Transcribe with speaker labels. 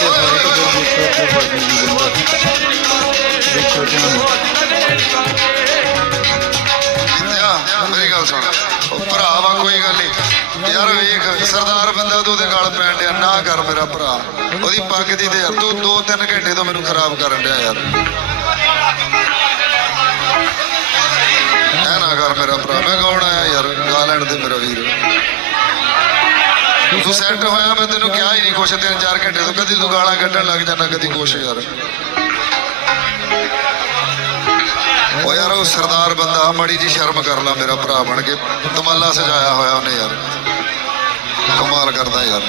Speaker 1: ਤੇ ਹੋਏ ਤਾਂ ਫਿਰ ਦੇਖੋ ਅੱਗੇ ਬਾਜੀ ਦੀ ਬੰਦਾ ਦੇਖੋ ਧਿਆਨ
Speaker 2: ਮੇਰੀ ਗੱਲ ਸੁਣ ਭਰਾ ਵਾ ਕੋਈ ਗੱਲ ਨਹੀਂ ਯਾਰ ਵੇਖ ਸਰਦਾਰ ਬੰਦਾ ਤੂੰ ਉਹਦੇ ਗਲ ਪੈਣ ਡਿਆ ਨਾ ਕਰ ਮੇਰਾ ਭਰਾ ਉਹਦੀ ਪੱਗ ਦੀ ਤੇ ਯਾਰ ਤੂੰ 2-3 ਘੰਟੇ ਤੋਂ ਮੈਨੂੰ ਖਰਾਬ ਕਰਨ ਡਿਆ ਯਾਰ ਐ ਨਾ ਕਰ ਮੇਰਾ ਭਰਾ ਮੈਂ ਕੌਣ ਆਇਆ ਯਾਰ ਗਾਲੈਂਡ ਦੇ ਮੇਰਾ ਵੀਰ। ਤੂੰ ਸੈੱਟ ਹੋਇਆ ਮੈਂ ਤੈਨੂੰ ਕਿਹਾ ਹੀ ਨਹੀਂ ਕੁਛ ਤਿੰਨ ਚਾਰ ਘੰਟੇ ਤੋਂ ਕਦੀ ਤੂੰ ਗਾਲਾਂ ਕੱਢਣ ਲੱਗ ਜਾਂਦਾ ਕਦੀ ਕੁਛ ਯਾਰ। ਉਹ ਯਾਰ ਉਹ ਸਰਦਾਰ ਬੰਦਾ ਮਾੜੀ ਜੀ ਸ਼ਰਮ ਕਰ ਲਾ ਮੇਰਾ ਭਰਾ ਬਣ ਕੇ। ਤਮਾਲਾ ਸਜਾਇਆ ਹੋਇਆ ਉਹਨੇ ਯਾਰ। ਕਮਾਲ ਕਰਦਾ ਯਾਰ।